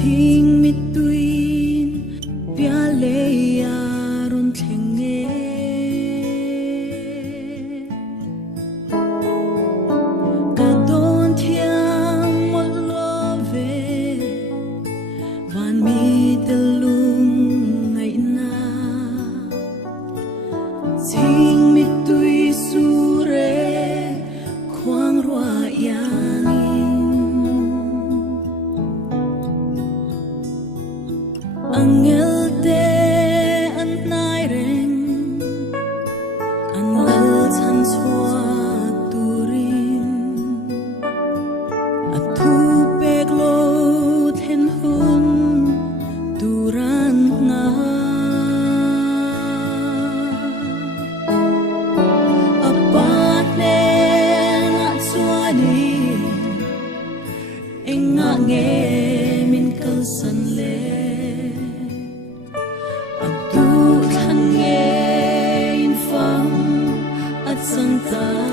Thing mit tuin pia le yaron thenge kadon thiam mol love van mi telung ngai na thing mit tui sure khoang rua yani Angel te an nai reng an lal chan chua turin a thu pek lo then hun turan nga apa ne na chua ni enga nge min kal san le Santa